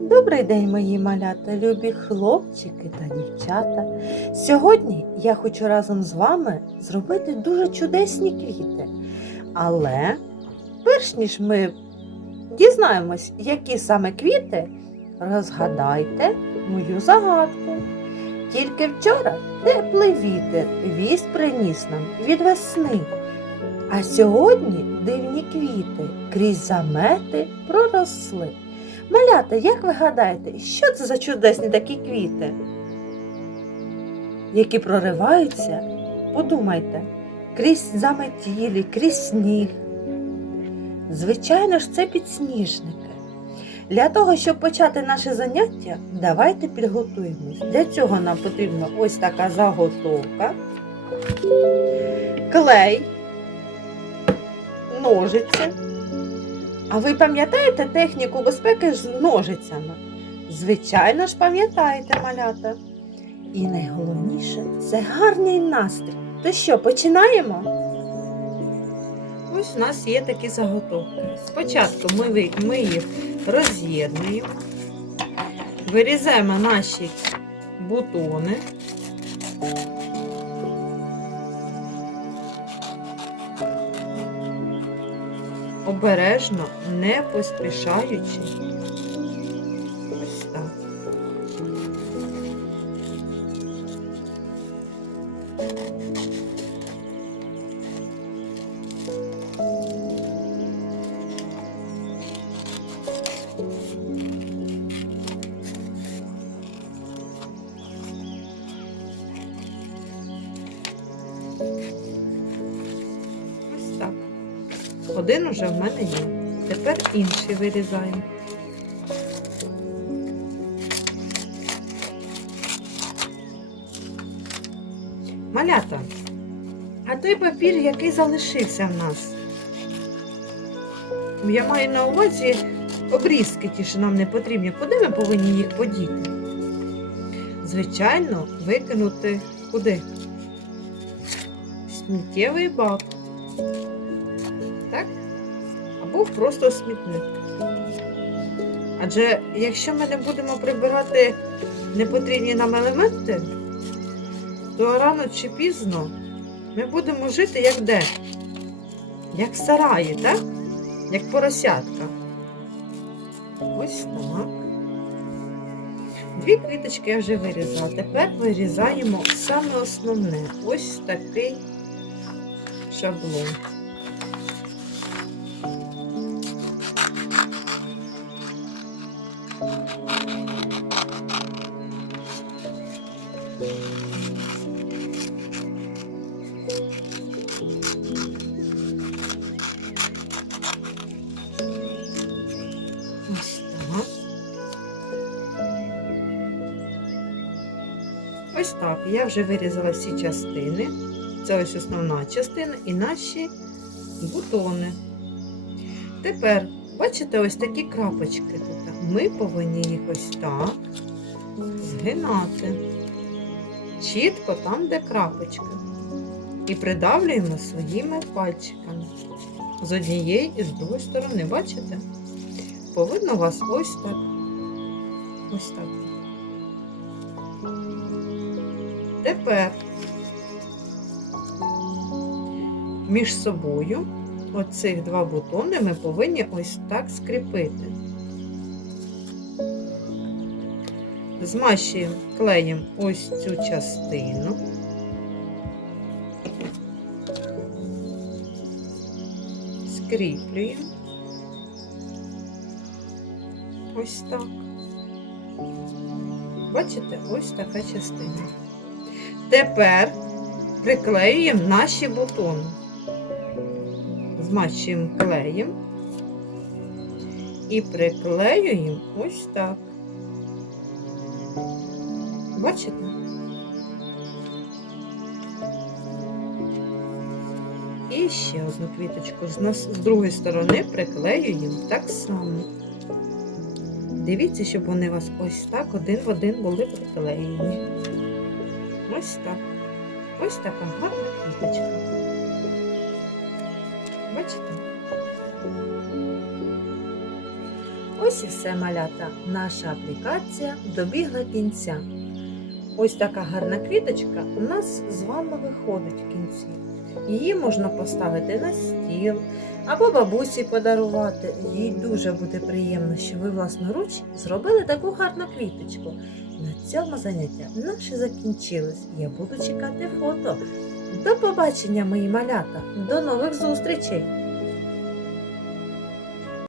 Добрий день, мої малята, любі хлопчики та дівчата. Сьогодні я хочу разом з вами зробити дуже чудесні квіти. Але перш ніж ми дізнаємось, які саме квіти, розгадайте мою загадку. Тільки вчора теплий вітер вість приніс нам від весни. А сьогодні дивні квіти крізь замети проросли. Малята, як ви гадаєте, що це за чудесні такі квіти? Які прориваються? Подумайте, крізь заметілі, крізь сніг. Звичайно ж, це підсніжники. Для того, щоб почати наше заняття, давайте підготуємось. Для цього нам потрібна ось така заготовка, клей, ножиці. А ви пам'ятаєте техніку безпеки з ножицями? Звичайно ж, пам'ятаєте, малята. І найголовніше це гарний настрій. То що, починаємо? Ось у нас є такі заготовки. Спочатку ми, ми їх роз'єднуємо, вирізаємо наші бутони. Обережно, не поспішаючи. Ось так. Один уже в мене є. Тепер інший вирізаємо. Малята, а той папір, який залишився в нас. Я маю на увазі обрізки ті, що нам не потрібні. Куди ми повинні їх подіти? Звичайно, викинути куди? Сміттєвий бак так? Або просто смітник. Адже якщо ми не будемо прибирати непотрібні нам елементи, то рано чи пізно ми будемо жити як де? Як в сараї, так? Як поросятка. Ось так. Дві квіточки я вже вирізала. Тепер вирізаємо саме основне. Ось такий шаблон. Ось так. Я вже вирізала всі частини. Це ось основна частина і наші бутони. Тепер, бачите, ось такі крапочки. Ми повинні їх ось так згинати. Чітко там, де крапочка. І придавлюємо своїми пальчиками. З однієї і з другої сторони, бачите? Повинно вас ось так. Ось так. Тепер між собою оцих два бутони ми повинні ось так скріпити. Змащуємо клеєм ось цю частину. Скріплюємо. Ось так. Бачите, ось така частина. Тепер приклеюємо наші бутони. Змащуємо клеєм і приклеюємо ось так. Бачите? І ще одну квіточку з, другої сторони приклеюємо так само. Дивіться, щоб вони вас ось так один в один були приклеєні. Ось так. Ось така гарна квіточка. Бачите? Ось і все малята. Наша аплікація добігла кінця. Ось така гарна квіточка у нас з вами виходить в кінці. Її можна поставити на стіл або бабусі подарувати. Їй дуже буде приємно, що ви власноруч зробили таку гарну квіточку. На цьому заняття наше закінчилось. Я буду чекати фото. До побачення, мої малята! До нових зустрічей!